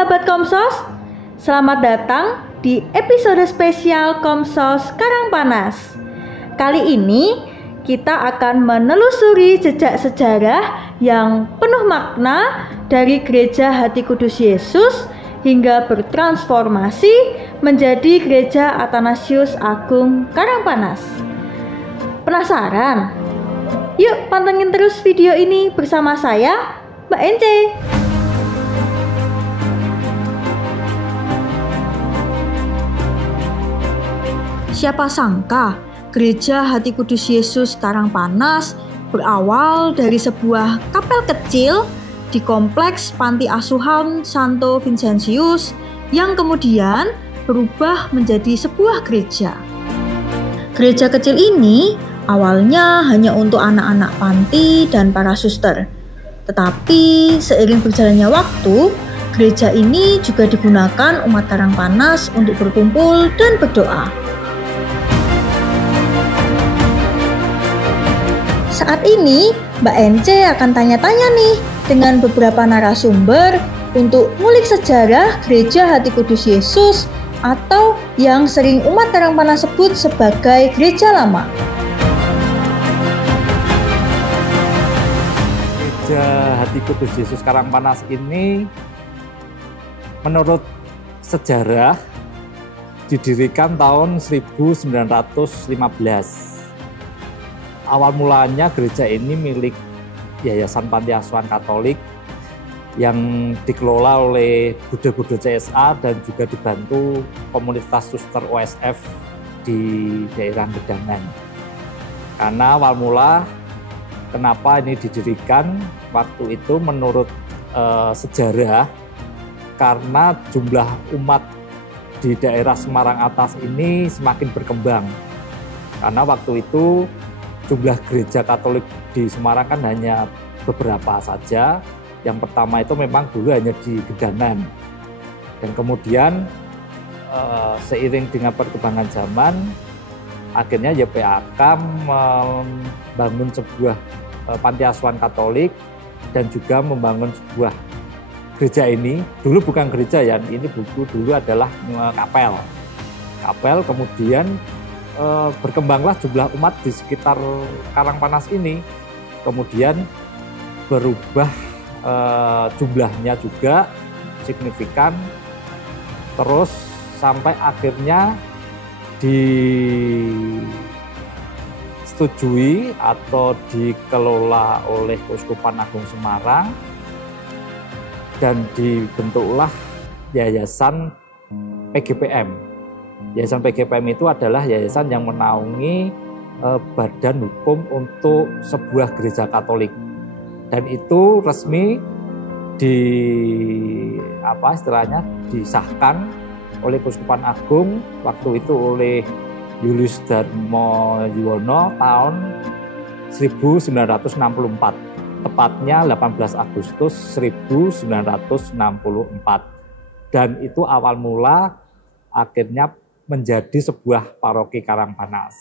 sahabat Komsos, selamat datang di episode spesial Komsos Karangpanas. Kali ini kita akan menelusuri jejak sejarah yang penuh makna dari Gereja Hati Kudus Yesus hingga bertransformasi menjadi Gereja Athanasius Agung Karangpanas. Penasaran? Yuk pantengin terus video ini bersama saya, Mbak Ence. Siapa sangka Gereja Hati Kudus Yesus Karangpanas berawal dari sebuah kapel kecil di kompleks Panti Asuhan Santo Vincentius yang kemudian berubah menjadi sebuah gereja. Gereja kecil ini awalnya hanya untuk anak-anak panti dan para suster. Tetapi seiring berjalannya waktu, gereja ini juga digunakan umat Karangpanas untuk berkumpul dan berdoa. Saat ini, Mbak Ence akan tanya-tanya nih dengan beberapa narasumber untuk ngulik sejarah Gereja Hati Kudus Yesus atau yang sering umat Karangpanas sebut sebagai Gereja Lama. Gereja Hati Kudus Yesus Karangpanas ini menurut sejarah didirikan tahun 1915. Awal mulanya gereja ini milik Yayasan Panti Asuhan Katolik yang dikelola oleh Bude-Bude CSA dan juga dibantu komunitas suster OSF di daerah Gedangan. Karena awal mula kenapa ini didirikan waktu itu menurut sejarah karena jumlah umat di daerah Semarang Atas ini semakin berkembang. Karena waktu itu jumlah gereja Katolik di Semarang kan hanya beberapa saja. Yang pertama itu memang dulu hanya di Gedangan. Dan kemudian seiring dengan perkembangan zaman, akhirnya YPAK membangun sebuah panti asuhan Katolik dan juga membangun sebuah gereja ini. Dulu bukan gereja ya, ini dulu adalah kapel. Kapel kemudian berkembanglah jumlah umat di sekitar Karangpanas ini, kemudian berubah jumlahnya juga signifikan, terus sampai akhirnya disetujui atau dikelola oleh Keuskupan Agung Semarang dan dibentuklah Yayasan PGPM. Yayasan PGPM itu adalah yayasan yang menaungi badan hukum untuk sebuah gereja Katolik, dan itu resmi disahkan oleh Keuskupan Agung waktu itu oleh Julius Darmo Yuwono tahun 1964, tepatnya 18 Agustus 1964, dan itu awal mula akhirnya menjadi sebuah paroki Karangpanas.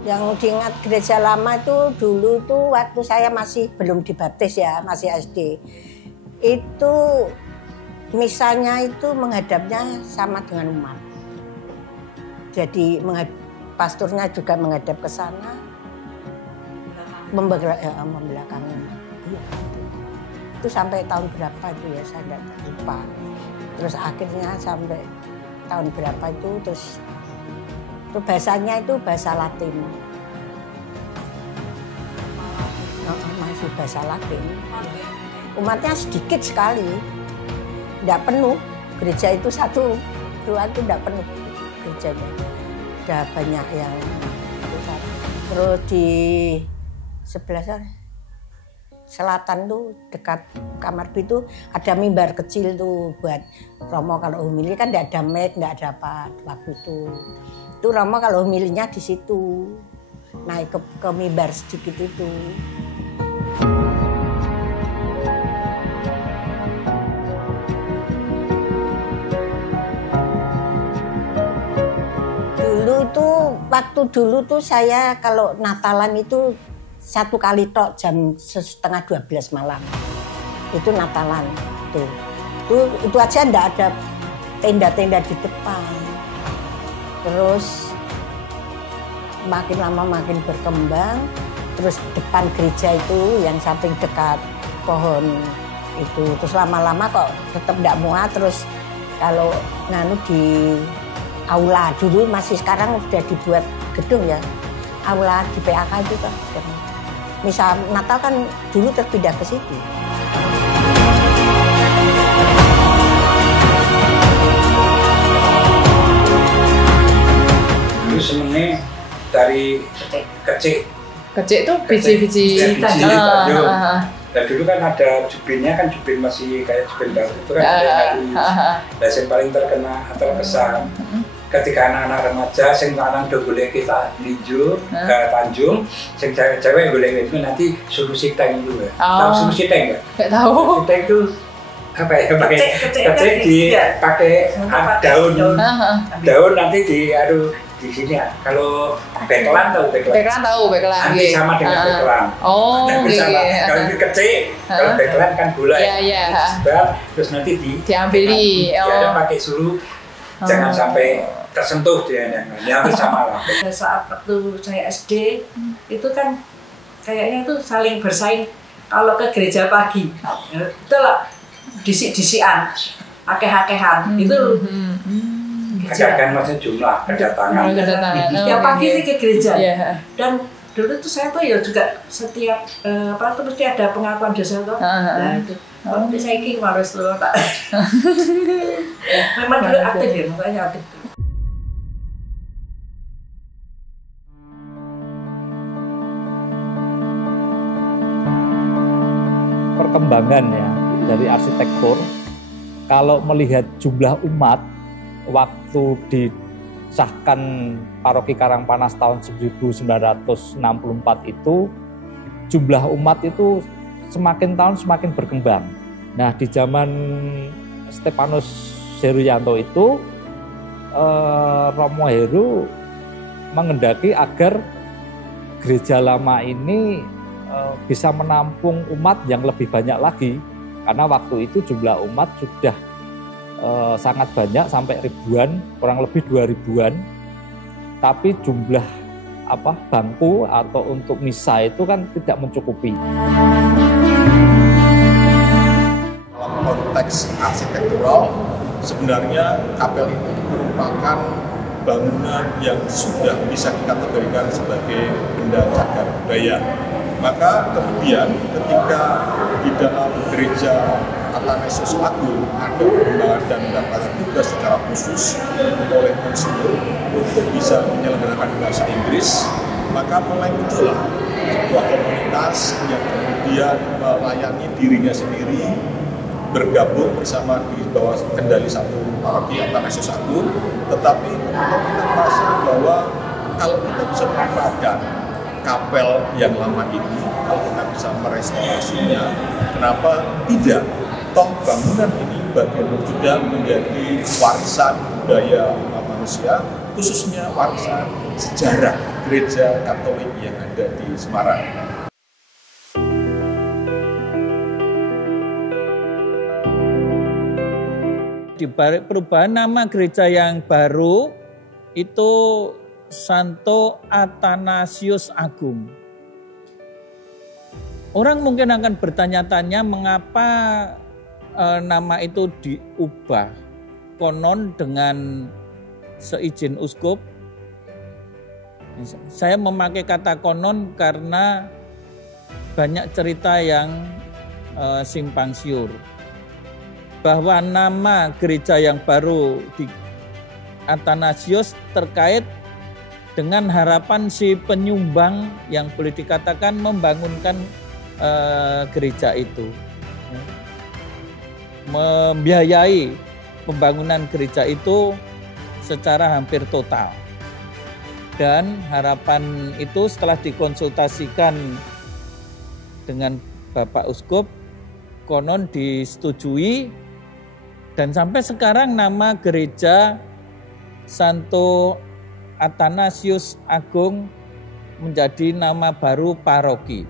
Yang diingat gereja lama itu dulu tuh waktu saya masih belum dibaptis ya, masih SD. Itu misalnya itu menghadapnya sama dengan umat. Jadi pasturnya juga menghadap ke sana, membelakangi umat. Iya. Itu sampai tahun berapa itu ya, saya tidak lupa. Terus akhirnya sampai tahun berapa itu terus bahasanya itu bahasa Latin. Masih bahasa Latin. Umatnya sedikit sekali, tidak penuh. Gereja itu satu ruang itu tidak penuh gerejanya. Ada banyak yang terus di sebelah sana selatan tuh dekat kamar itu ada mimbar kecil tuh buat Romo kalau homili kan tidak ada mic, tidak ada apa waktu itu. Itu Romo kalau homilinya di situ naik ke mimbar sedikit itu. Waktu dulu tuh saya kalau Natalan itu satu kali tok jam 11:30 malam. Itu Natalan. Itu aja enggak ada tenda-tenda di depan. Terus makin lama makin berkembang. Terus depan gereja itu yang samping dekat pohon itu. Terus lama-lama kok tetap enggak muat. Terus kalau di aula dulu masih sekarang sudah dibuat gedung ya. Aula di PAK itu kan. Misal Natal kan dulu terpindah ke situ. Dulu senengnya dari kecil. Kecil itu biji-biji tanjung. Nah dulu kan ada jubinnya kan jubin masih kayak jubin baru itu kan dari yang paling terkesan ketika anak-anak remaja sing lanang do golek kita ninju Tanjung, sing cewek-cewek golek itu nanti suruh siteng dulu ya. Tahu suruh siteng enggak? Enggak tahu. Siteng itu apa ya pakai dipakai daun nanti di sini ya. Kalau bekelan tahu bekelan? Bekelan tahu, bekelan. Nanti sama dengan bekelan. Oh, kalau ini kecil, kalau bekelan kan gula ya. Terus nanti diambili. Dia pakai suruh, jangan sampai tersentuh dia yang sama lah. Saat waktu saya SD itu kan kayaknya itu saling bersaing kalau ke gereja pagi. Itulah disik-disikan, akeh-akehan itu. Agak maksudnya jumlah kedatangan. Setiap pagi sih ke gereja. Dan dulu tuh saya tuh ya juga setiap tuh mesti ada pengakuan dosa tuh. Nah itu. Kalau saya kira harus tuh tak. Memang dulu aktif ya, makanya aktif. Perkembangan ya dari arsitektur, kalau melihat jumlah umat waktu disahkan Paroki Karangpanas tahun 1964 itu, jumlah umat itu semakin tahun semakin berkembang. Nah di zaman Stefanus Heruyanto itu Romo Heru mengendaki agar gereja lama ini bisa menampung umat yang lebih banyak lagi, karena waktu itu jumlah umat sudah sangat banyak sampai ribuan, kurang lebih 2000-an, tapi jumlah bangku atau untuk misa itu kan tidak mencukupi. Dalam konteks arsitektural, sebenarnya kapel ini merupakan bangunan yang sudah bisa dikategorikan sebagai benda cagar budaya. Maka kemudian ketika di dalam gereja Athanasius Agung ada perkembangan dan mendapatkan tugas secara khusus oleh konselor untuk bisa menyelenggarakan bahasa Inggris, maka mulai muncullah sebuah komunitas yang kemudian melayani dirinya sendiri, bergabung bersama di bawah kendali satu paroki Athanasius Agung, tetapi kemudian kita merasa bahwa kalau kita bisa memanfaatkan kapel yang lama ini, kalau kita bisa merestorasinya, kenapa tidak? Toh bangunan ini bagian juga menjadi warisan budaya manusia, khususnya warisan sejarah gereja Katolik yang ada di Semarang. Di balik perubahan nama gereja yang baru itu Santo Athanasius Agung. Orang mungkin akan bertanya-tanya mengapa nama itu diubah. Konon dengan seizin uskup. Saya memakai kata konon karena banyak cerita yang simpang siur. Bahwa nama gereja yang baru di Athanasius terkait dengan harapan si penyumbang yang boleh dikatakan membangunkan gereja itu, membiayai pembangunan gereja itu secara hampir total. Dan harapan itu setelah dikonsultasikan dengan Bapak Uskup, konon disetujui, dan sampai sekarang nama gereja Santo Athanasius Agung menjadi nama baru paroki.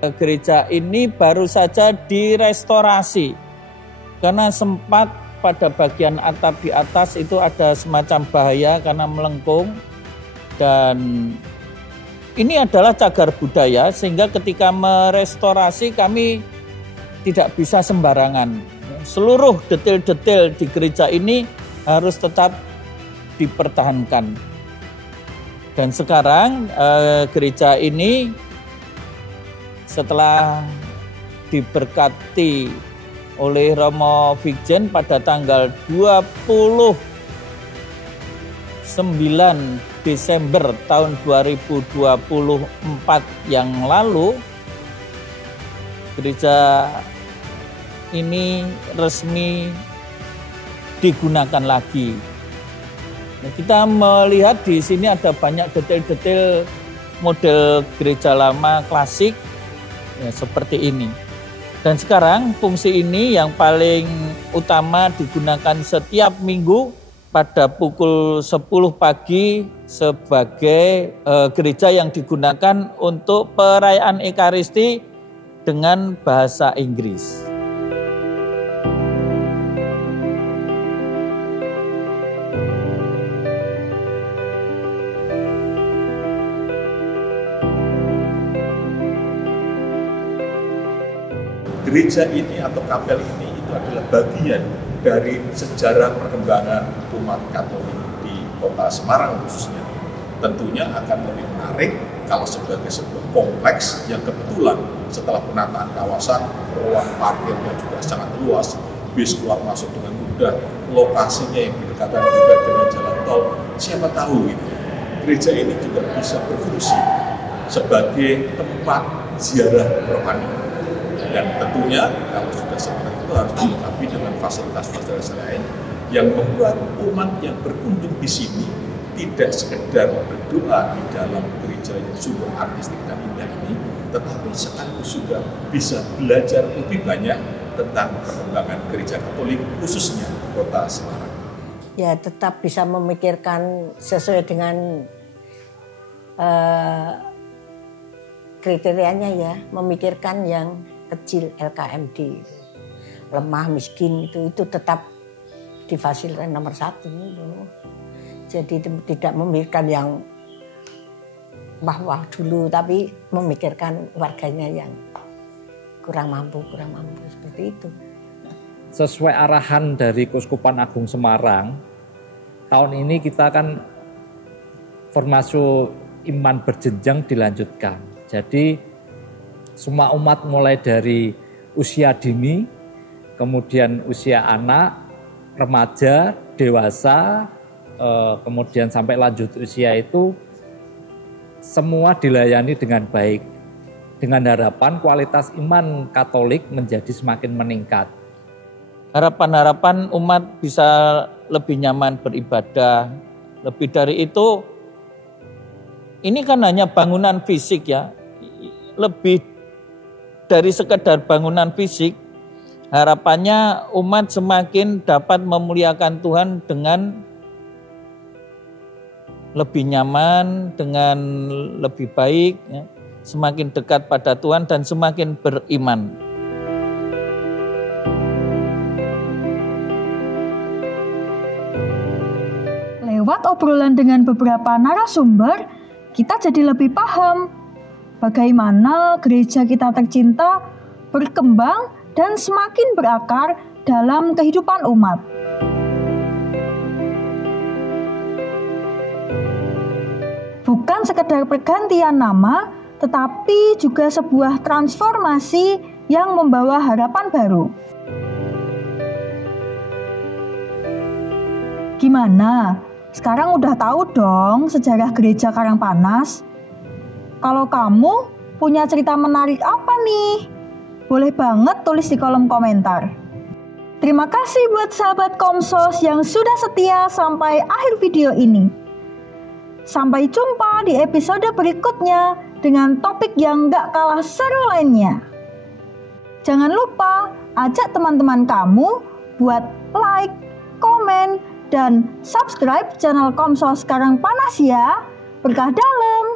Gereja ini baru saja direstorasi karena sempat pada bagian atap di atas itu ada semacam bahaya karena melengkung, dan ini adalah cagar budaya sehingga ketika merestorasi kami tidak bisa sembarangan. Seluruh detail-detail di gereja ini harus tetap dipertahankan. Dan sekarang gereja ini setelah diberkati oleh Romo Vigjen pada tanggal 29 Desember tahun 2024 yang lalu, gereja ini resmi digunakan lagi. Nah, kita melihat di sini ada banyak detail-detail model gereja lama klasik. Ya, seperti ini. Dan sekarang fungsi ini yang paling utama digunakan setiap minggu pada pukul 10 pagi sebagai gereja yang digunakan untuk perayaan Ekaristi dengan bahasa Inggris. Gereja ini atau kapel ini itu adalah bagian dari sejarah perkembangan umat Katolik di Kota Semarang khususnya. Tentunya akan lebih menarik kalau sebagai sebuah kompleks yang kebetulan setelah penataan kawasan, ruang parkirnya juga sangat luas, bis keluar masuk dengan mudah, lokasinya yang berdekatan juga dengan jalan tol, siapa tahu gitu. Gereja ini juga bisa berfungsi sebagai tempat ziarah rohani. Dan tentunya kalau sudah seperti itu harus dilengkapi dengan fasilitas-fasilitas lain yang membuat umat yang berkunjung di sini tidak sekedar berdoa di dalam gereja yang sungguh artistik dan indah ini, tetapi sekaligus juga bisa belajar lebih banyak tentang perkembangan gereja Katolik khususnya Kota Semarang. Ya, tetap bisa memikirkan sesuai dengan kriterianya ya, memikirkan yang kecil, LKMD, lemah, miskin itu tetap difasilitasi nomor 1 itu. Jadi tidak memikirkan yang wah dulu, tapi memikirkan warganya yang kurang mampu seperti itu. Sesuai arahan dari Keuskupan Agung Semarang, tahun ini kita kan formasi iman berjenjang dilanjutkan. Jadi semua umat mulai dari usia dini, kemudian usia anak, remaja, dewasa, kemudian sampai lanjut usia itu semua dilayani dengan baik. Dengan harapan kualitas iman Katolik menjadi semakin meningkat. Harapan-harapan umat bisa lebih nyaman beribadah. Lebih dari itu, ini kan hanya bangunan fisik ya. Lebih dari sekedar bangunan fisik, harapannya umat semakin dapat memuliakan Tuhan dengan lebih nyaman, dengan lebih baik, ya, semakin dekat pada Tuhan dan semakin beriman. Lewat obrolan dengan beberapa narasumber, kita jadi lebih paham bagaimana gereja kita tercinta berkembang dan semakin berakar dalam kehidupan umat. Bukan sekedar pergantian nama, tetapi juga sebuah transformasi yang membawa harapan baru. Gimana? Sekarang udah tahu dong sejarah gereja Karangpanas? Kalau kamu punya cerita menarik apa nih? Boleh banget tulis di kolom komentar. Terima kasih buat sahabat Komsos yang sudah setia sampai akhir video ini. Sampai jumpa di episode berikutnya dengan topik yang gak kalah seru lainnya. Jangan lupa ajak teman-teman kamu buat like, komen, dan subscribe channel Komsel Sekarang Panas ya. Berkah dalam.